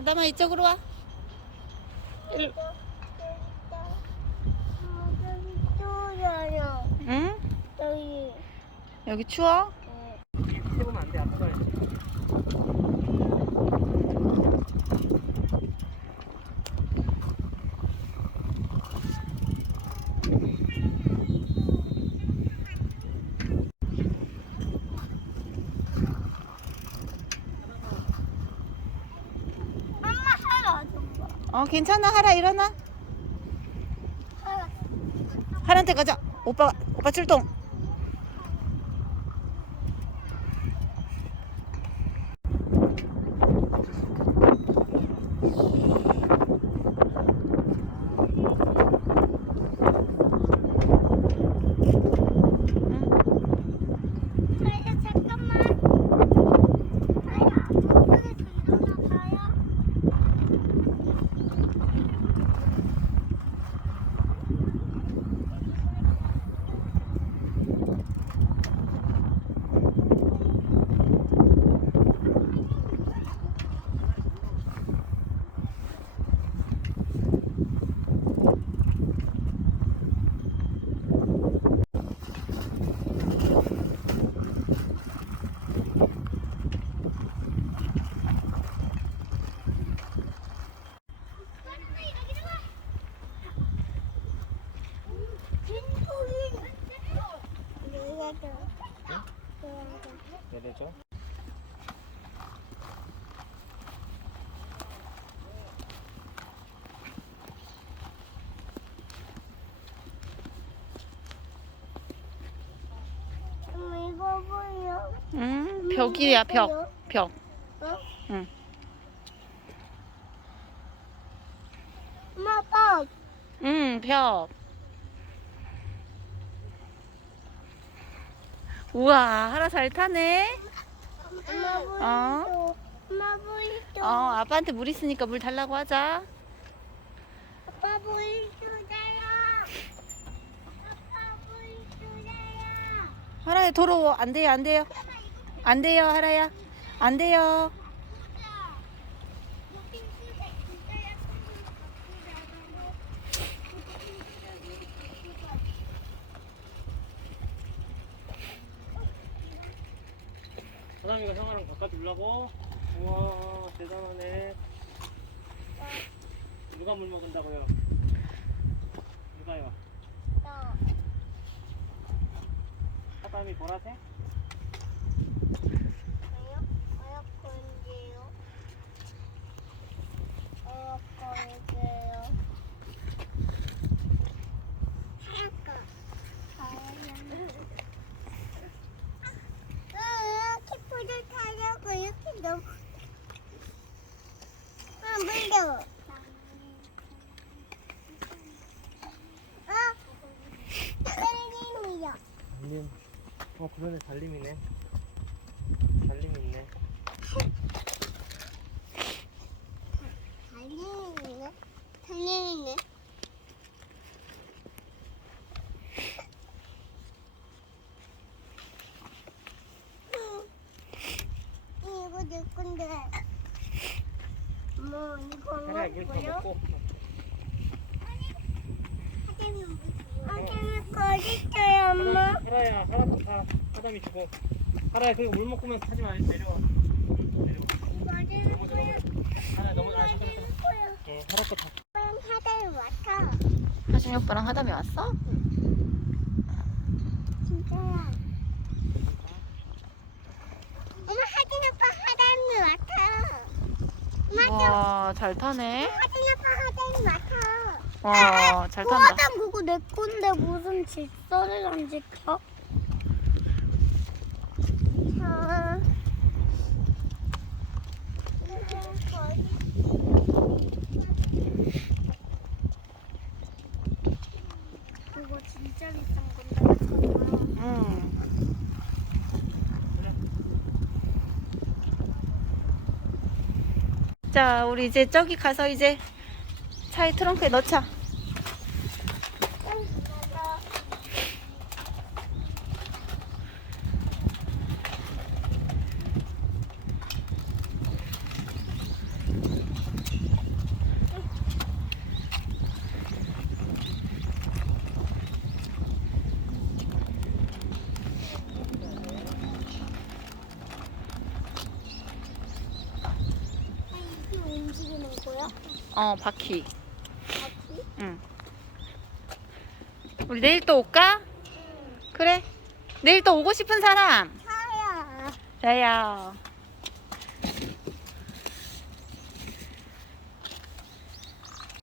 아담아 이쪽으로 와. 일로. 또요 응? 여기 여기 추워? 해보면 안 돼, 아프다. 엄마 하라 어 괜찮아 하라 일어나. 하라 하란테 가자. 오빠 오빠 출동. 하야 잠깐만 하야 저쪽에서 일어나 봐요 내려줘. 엄마 이거 보여? 응 벽이야 벽 벽. 어? 응. 엄마 봐. 응 벽. 우와 하라 잘 타네. 엄마 보이죠? 어? 엄마 보이죠? 어 아빠한테 물 있으니까 물 달라고 하자. 아빠 보이주세요. 아빠 보이주세요. 하라야 더러워 안 돼요 안 돼요 안 돼요 하라야 안 돼요. 사람이가 형아랑 바꿔 주려고? 우와, 대단하네. 누가 물 먹은다고요? 누가요? 사람이 보라색? 키포를 타려고 이렇게 너무 아 물려 아 떨림이야 달림. 어, 그러네, 달림이네. 달림 있네. 달림이네 달림이네 이거 내 건데 뭐 이거 하나 물더 뭐요? 먹고. 하나님 거기 있어요 엄마 하라야, 하라도 타. 하담이 주고. 하라야, 그리고 물 먹고면 타지 마. 내려와. 내려와. 너무 들어가. 하나 너무, 아. 어, 하라 거 타. 맡아 하준이 오빠랑 하담이 왔어? 진짜야 엄마 하진 오빠 맡아 맞아 와잘 타네. 하진 오빠 하다를 맡아 와잘그 탄다. 그거 내 건데 무슨 질서를 안 지켜? 응. 자, 우리 이제 저기 가서 이제 차에 트렁크에 넣자. 어, 바퀴. 바퀴? 응. 우리 내일 또 올까? 그래. 내일 또 오고 싶은 사람. 차야. 자야.